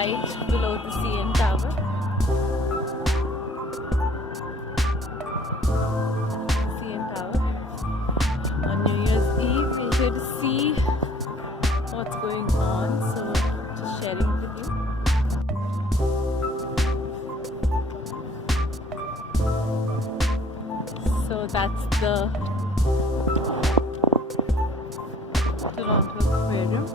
right below the CN Tower. CN Tower. On New Year's Eve, we're here to see what's going on, so just sharing it with you. So that's the Toronto Aquarium.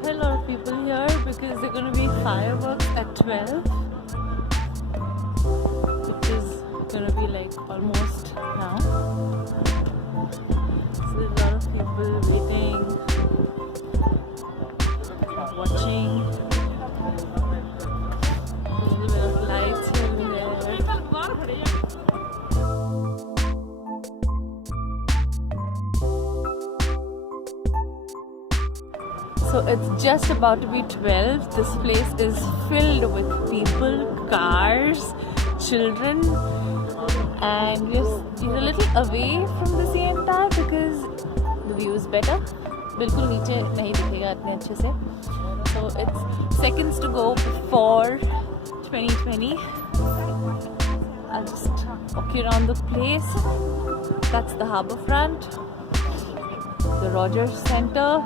Quite a lot of people here because they're going to be fireworks at 12, which is going to be like almost now. So there's a lot of people waiting, watching. A little bit of lights here and there. So it's just about to be 12. This place is filled with people, cars, children, and we're a little away from the CN Tower because the view is better. बिल्कुल नीचे नहीं दिखेगा इतने अच्छे से. So it's seconds to go before 2020. I'll just walk you around the place. That's the harbour front, the Rogers Centre.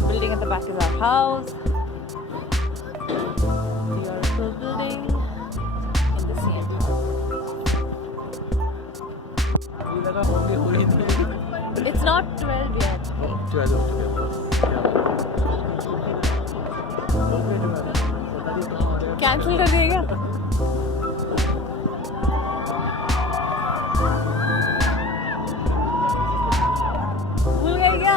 The building at the back is our house. The Oracle building in the CN Tower. It's not 12 yet. 12. Cancel कर देगा. भूल गए क्या?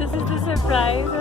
This is the surprise